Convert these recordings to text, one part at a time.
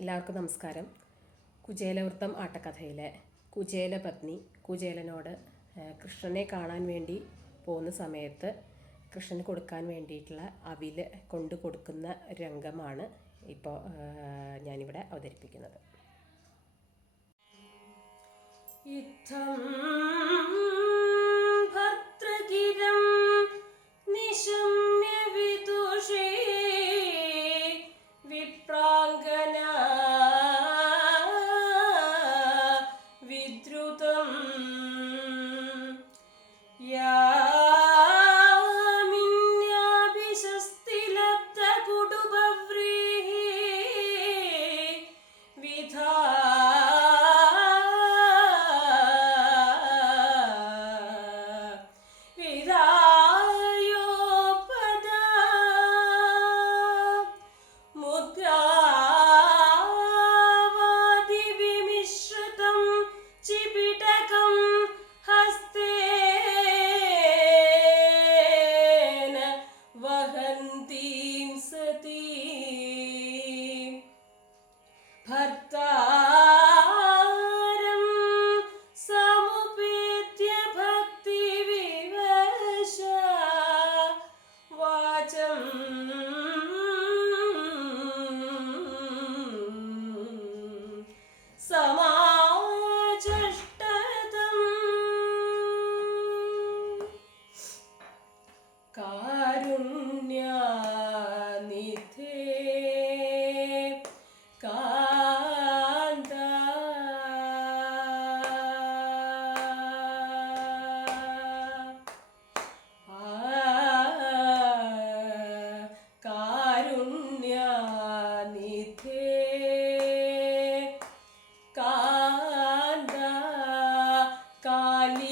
എല്ലാവർക്കും നമസ്കാരം. കുചേലവൃത്തം ആട്ടക്കഥയിലെ കുചേല പത്നി കുചേലനോട് കൃഷ്ണനെ കാണാൻ വേണ്ടി പോകുന്ന സമയത്ത് കൃഷ്ണന് കൊടുക്കാൻ വേണ്ടിയിട്ടുള്ള അവിൽ കൊണ്ടു കൊടുക്കുന്ന രംഗമാണ് ഇപ്പോൾ ഞാനിവിടെ അവതരിപ്പിക്കുന്നത്. ഇത്തം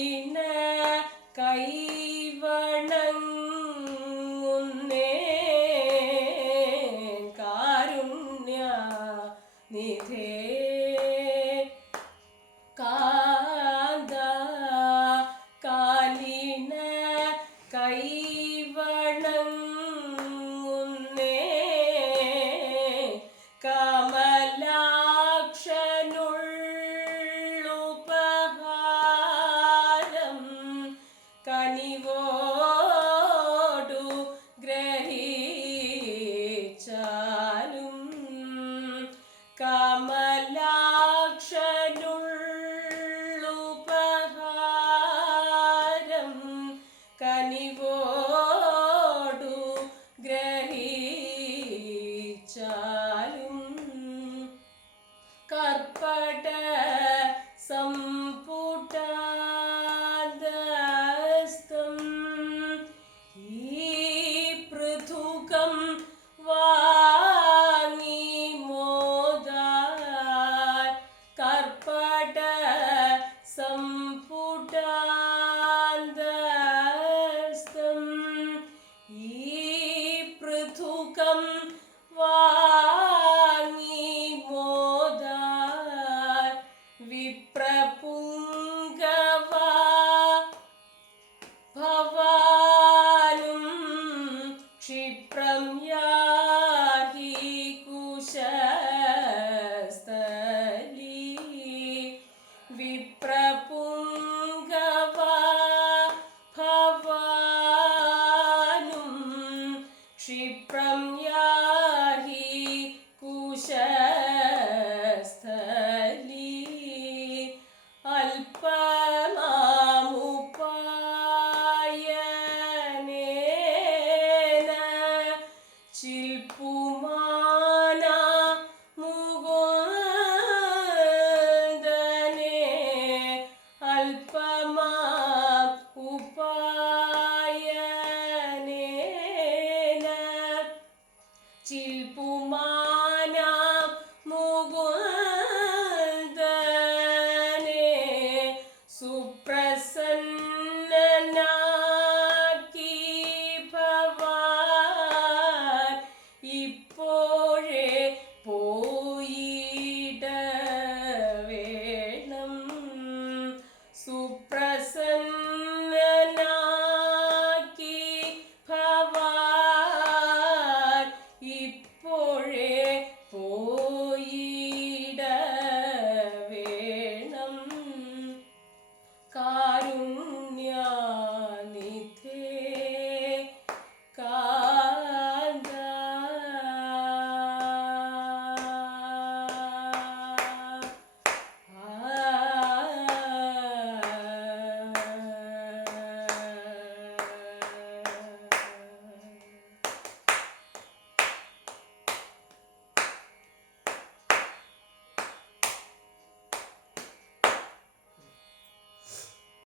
കാലിന കൈവണങ്ങുന്നേ കാരുണ്യ നിധേ കാന്ത കനിവോടു ഗ്രഹിച്ചാലും കമലാക്ഷനുള്ളുപഹാരം കനിവോടു ഗ്രഹിച്ചാലും pour